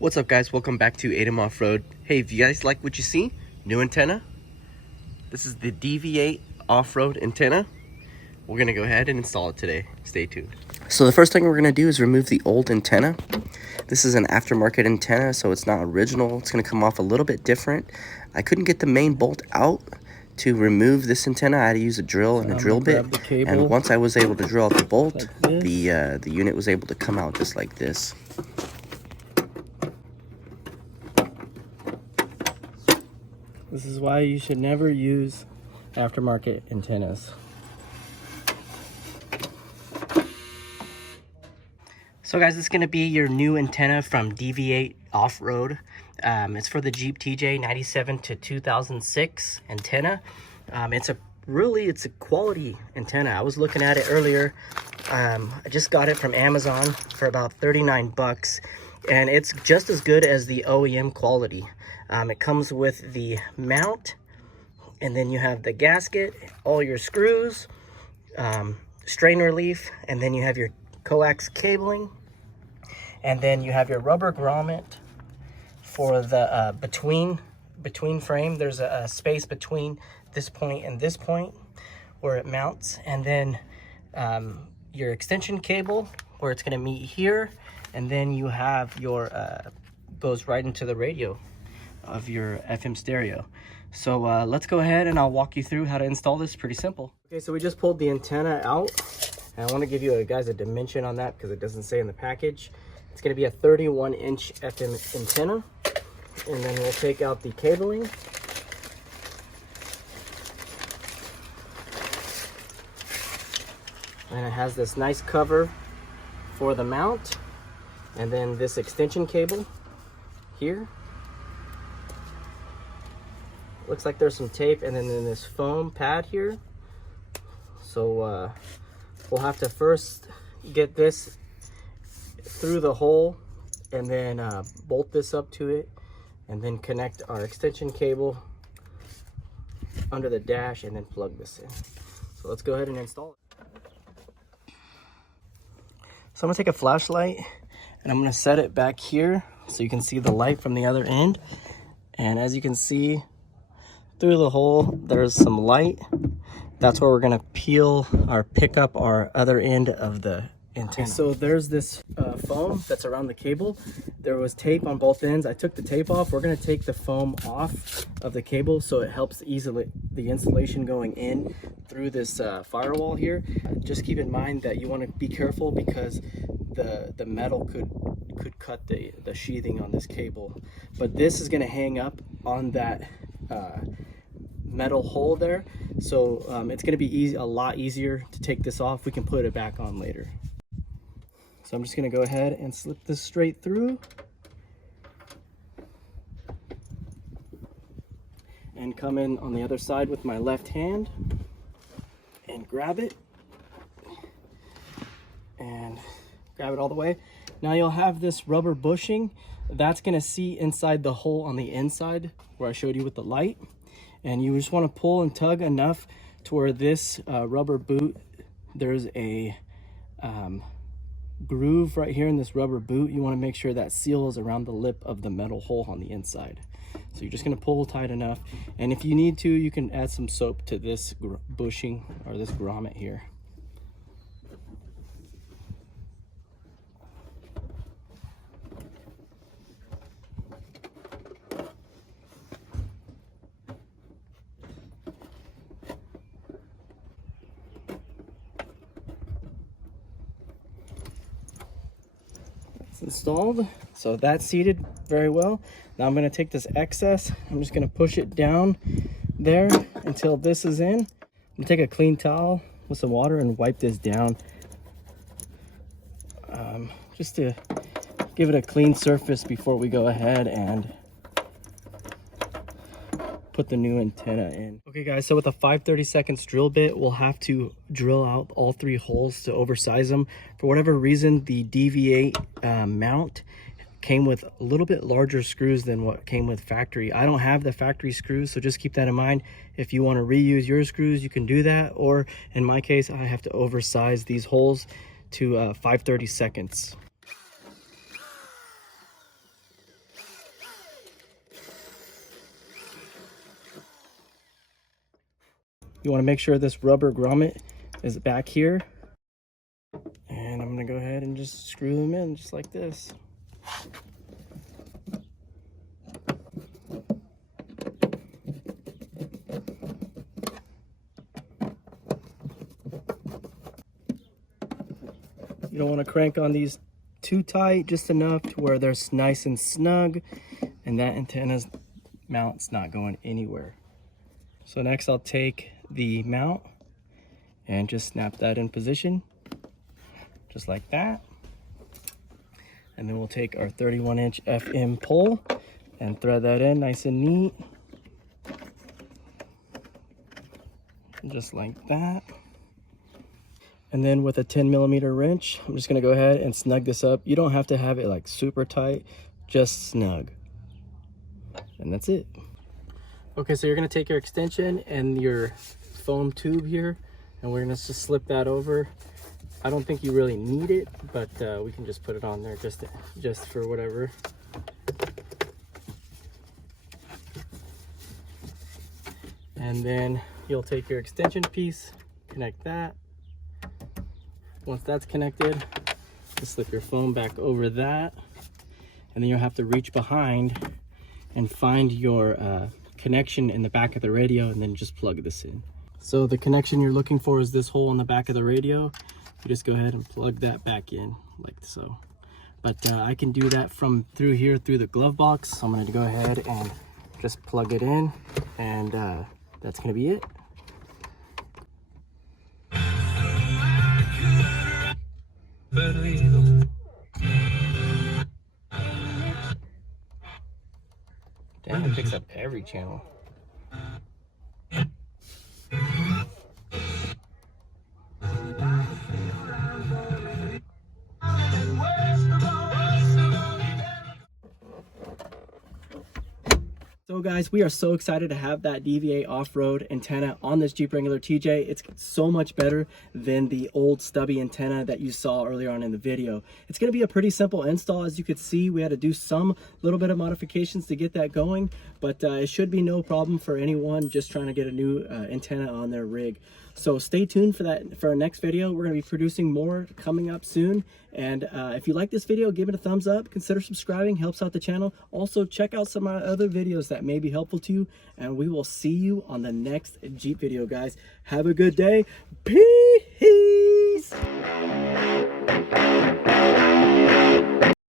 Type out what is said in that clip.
What's up, guys? Welcome back to ATEM Off-Road. Hey, if you guys like what you see, new antenna. This is the DV8 off-road antenna. We're gonna go ahead and install it today. Stay tuned. So the first thing we're gonna do is remove the old antenna. This is an aftermarket antenna, so it's not original. It's gonna come off a little bit different. I couldn't get the main bolt out to remove this antenna. I had to use a drill and a drill bit. And once I was able to drill out the bolt, like the unit was able to come out just like this. This is why you should never use aftermarket antennas. So guys, this is going to be your new antenna from DV8 Off-Road. It's for the Jeep TJ 97 to 2006 antenna. It's a quality antenna. I was looking at it earlier. I just got it from Amazon for about 39 bucks, and it's just as good as the OEM quality. It comes with the mount, and then you have the gasket, all your screws, strain relief, and then you have your coax cabling, and then you have your rubber grommet for the between frame. There's a space between this point and this point where it mounts, and then your extension cable where it's going to meet here, and then you have your goes right into the radio of your FM stereo. So let's go ahead and I'll walk you through how to install this. Pretty simple. Okay, so we just pulled the antenna out, and I want to give you guys a dimension on that because it doesn't say in the package. It's going to be a 31-inch FM antenna, and then we'll take out the cabling. And it has this nice cover for the mount, and then this extension cable here. Looks like there's some tape, and then this foam pad here. So we'll have to first get this through the hole, and then bolt this up to it, and then connect our extension cable under the dash, and then plug this in. So let's go ahead and install it. So I'm gonna take a flashlight, and I'm gonna set it back here so you can see the light from the other end. And as you can see, through the hole there's some light. That's where we're gonna pick up our other end of the antenna. So there's this foam that's around the cable. There was tape on both ends. I took the tape off. We're gonna take the foam off of the cable so it helps easily the insulation going in through this firewall here. Just keep in mind that you want to be careful because the metal could cut the sheathing on this cable. But this is gonna hang up on that metal hole there, so it's going to be a lot easier to take this off. We can put it back on later. So I'm just going to go ahead and slip this straight through and come in on the other side with my left hand and grab it all the way. Now you'll have this rubber bushing that's going to see inside the hole on the inside where I showed you with the light. And you just want to pull and tug enough to where this rubber boot, there's a groove right here in this rubber boot. You want to make sure that seals around the lip of the metal hole on the inside. So you're just going to pull tight enough. And if you need to, you can add some soap to this bushing or this grommet here. Installed, so that's seated very well. Now I'm going to take this excess, I'm just going to push it down there until this is in. I'm going to take a clean towel with some water and wipe this down, just to give it a clean surface before we go ahead and put the new antenna in. Okay guys, so with a 5/32 drill bit, we'll have to drill out all 3 holes to oversize them. For whatever reason, the DV8 mount came with a little bit larger screws than what came with factory. I don't have the factory screws, so just keep that in mind. If you want to reuse your screws, you can do that, or in my case, I have to oversize these holes to 5/32. You want to make sure this rubber grommet is back here. And I'm going to go ahead and just screw them in just like this. You don't want to crank on these too tight, just enough to where they're nice and snug, and that antenna's mount's not going anywhere. So next I'll take the mount and just snap that in position, just like that. And then we'll take our 31-inch FM pole and thread that in nice and neat, just like that. And then with a 10mm wrench, I'm just gonna go ahead and snug this up. You don't have to have it like super tight, just snug. And that's it. Okay, so you're gonna take your extension and your foam tube here, and we're gonna just slip that over. I don't think you really need it, but we can just put it on there just for whatever. And then you'll take your extension piece, connect that. Once that's connected, just slip your foam back over that, and then you'll have to reach behind and find your connection in the back of the radio, and then just plug this in. So the connection you're looking for is this hole in the back of the radio. You just go ahead and plug that back in like so. But I can do that from through here through the glove box. So I'm going to go ahead and just plug it in, and that's going to be it. Damn, it picks up every channel. So guys, we are so excited to have that DV8 off-road antenna on this Jeep Wrangler TJ. It's so much better than the old stubby antenna that you saw earlier on in the video. It's going to be a pretty simple install. As you could see, we had to do some little bit of modifications to get that going, but it should be no problem for anyone just trying to get a new antenna on their rig. So stay tuned for that for our next video. We're going to be producing more coming up soon. And if you like this video, give it a thumbs up. Consider subscribing, helps out the channel. Also, check out some of my other videos that may be helpful to you. And we will see you on the next Jeep video, guys. Have a good day. Peace.